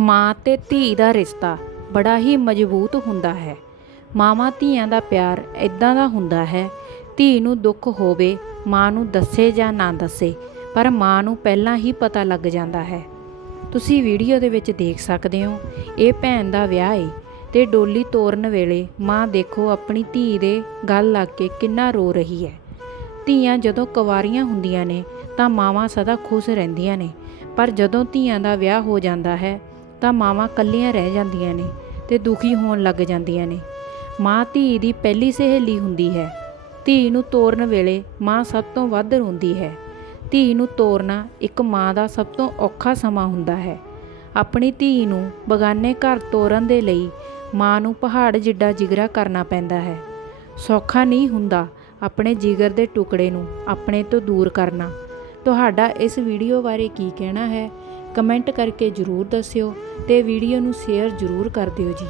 ਮਾਂ ਤੇ ਧੀ ਦਾ ਰਿਸ਼ਤਾ ਬੜਾ ਹੀ ਮਜ਼ਬੂਤ ਹੁੰਦਾ ਹੈ। ਮਾਵਾਂ ਧੀਆਂ ਦਾ ਪਿਆਰ ਇਦਾਂ ਦਾ ਹੁੰਦਾ ਹੈ, ਧੀ ਨੂੰ ਦੁੱਖ ਹੋਵੇ, ਮਾਂ ਨੂੰ ਦੱਸੇ ਜਾਂ ਨਾ ਦੱਸੇ, ਪਰ ਮਾਂ ਨੂੰ ਪਹਿਲਾਂ ਹੀ ਪਤਾ ਲੱਗ ਜਾਂਦਾ ਹੈ। ਤੁਸੀਂ ਵੀਡੀਓ ਦੇ ਵਿੱਚ ਦੇਖ ਸਕਦੇ ਹੋ, ਇਹ ਭੈਣ ਦਾ ਵਿਆਹ ਏ ਤੇ ਡੋਲੀ ਤੋਰਨ ਵੇਲੇ ਮਾਂ ਦੇਖੋ ਆਪਣੀ ਧੀ ਦੇ ਗੱਲ ਲੱਗ ਕੇ ਕਿੰਨਾ ਰੋ ਰਹੀ ਹੈ। ਧੀਆਂ ਜਦੋਂ ਕੁਵਾਰੀਆਂ ਹੁੰਦੀਆਂ ਨੇ ਤਾਂ ਮਾਵਾਂ ਸਦਾ ਖੁਸ਼ ਰਹਿੰਦੀਆਂ ਨੇ, ਪਰ ਜਦੋਂ ਧੀਆਂ ਦਾ ਵਿਆਹ ਹੋ ਜਾਂਦਾ ਹੈ ਤਾਂ ਮਾਵਾਂ ਕੱਲੀਆਂ ਰਹਿ ਜਾਂਦੀਆਂ ਨੇ ਤੇ ਦੁਖੀ ਹੋਣ ਲੱਗ ਜਾਂਦੀਆਂ ਨੇ। ਮਾਂ ਧੀ ਦੀ ਪਹਿਲੀ ਸਹੇਲੀ ਹੁੰਦੀ ਹੈ। ਧੀ ਨੂੰ ਤੋਰਨ ਵੇਲੇ ਮਾਂ ਸਭ ਤੋਂ ਵੱਧ ਰੋਂਦੀ ਹੈ। ਧੀ ਨੂੰ ਤੋਰਨਾ ਇੱਕ ਮਾਂ ਦਾ ਸਭ ਤੋਂ ਔਖਾ ਸਮਾਂ ਹੁੰਦਾ ਹੈ। ਆਪਣੀ ਧੀ ਨੂੰ ਬਗਾਨੇ ਘਰ ਤੋਰਨ ਦੇ ਲਈ ਮਾਂ ਨੂੰ ਪਹਾੜ ਜਿੱਡਾ ਜਿਗਰਾ ਕਰਨਾ ਪੈਂਦਾ ਹੈ। ਸੌਖਾ ਨਹੀਂ ਹੁੰਦਾ ਆਪਣੇ ਜਿਗਰ ਦੇ ਟੁਕੜੇ ਨੂੰ ਆਪਣੇ ਤੋਂ ਦੂਰ ਕਰਨਾ। ਤੁਹਾਡਾ ਇਸ ਵੀਡੀਓ ਬਾਰੇ ਕੀ ਕਹਿਣਾ ਹੈ? ਕਮੈਂਟ ਕਰਕੇ ਜਰੂਰ ਦੱਸਿਓ ਤੇ ਵੀਡੀਓ ਨੂੰ ਸ਼ੇਅਰ ਜਰੂਰ ਕਰ ਦਿਓ ਜੀ।